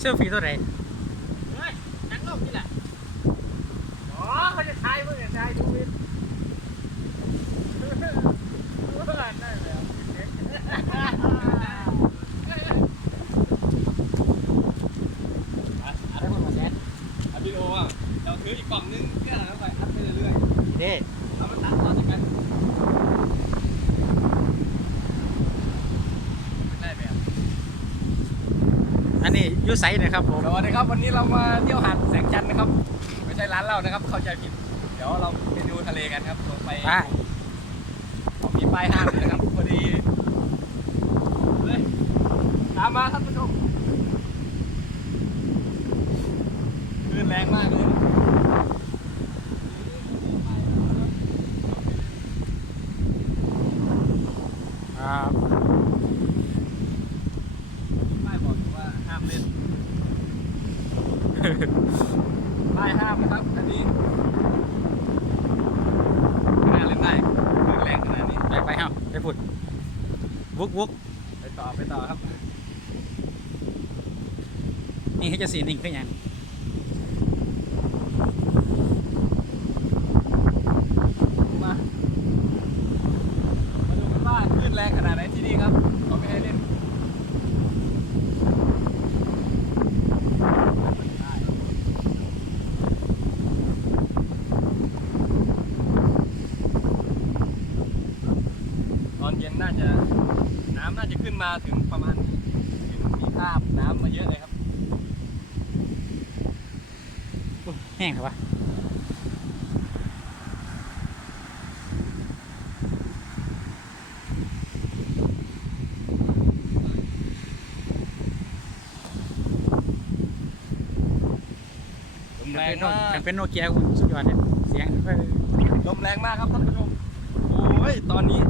เซลฟี่ตัวไหนเฮ้ยนั่งลงนี่แหละอ๋อเขาจะทายมึงจะทายดูวินนั่นแหละอะไรพวกมันแซนอัดวิดีโออ่ะเราถืออีกกล่องนึงเพื่ออะไรไปอัดไปเรื่อยๆนี่ๆแล้วมันตัดต่อจากกันได้แบบอันนี้ยูไซน์นะครับผมสวัสดีครับวันนี้เรามาเที่ยวหาดแสงจันทร์นะครับไม่ใช่ร้านเหล้านะครับเข้าใจผิดเดี๋ยวเราไปดูทะเลกันครับลงไปมีป้ายห้ามนะครับพอดีเลยตามมาท่านผู้ชมคลื่นแรงมากเลยป้ายบอกอยู่ว่าห้ามเล่นป้ายห้ามนะครับอันนี้ไม่น่าเล่นได้คลื่นแรงขนาดนี้ไปเฮ้าไปพูดวุกไปต่อครับนี่ให้จะสีนิ่งขึ้นยังมาดูกันว่าคลื่นแรงขนาดไหนที่นี่ครับเขาไม่ให้เล่นตอนเย็นน้ำน่าจะขึ้นมาถึงประมาณนี้มีคราบน้ำมาเยอะเลยครับแห้งเหรอวะลมแรงมาก เป็นโนเกียสุดยอดเนี่ยเสียงลมแรงมากครับท่านผู้ชมโอ้ยตอนนี้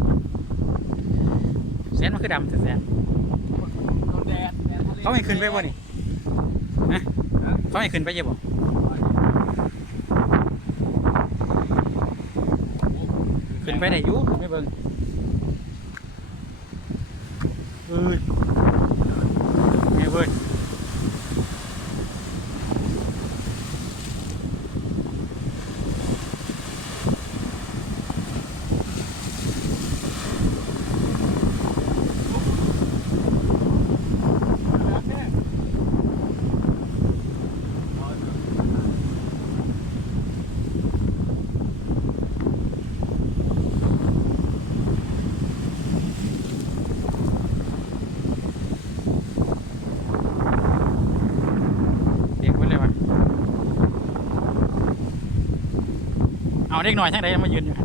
แสนมันคือดำแต่แสนโดนแดดทะเลเขาไม่ขึ้นไปบ่นี่นะเขาไม่ขึ้นไปเยอะบ่ขึ้นไปได้อยู่ไม่เบิ่งไม่เบิ่งเอาเด็กหน่อยทั้งใดมายืนอยู่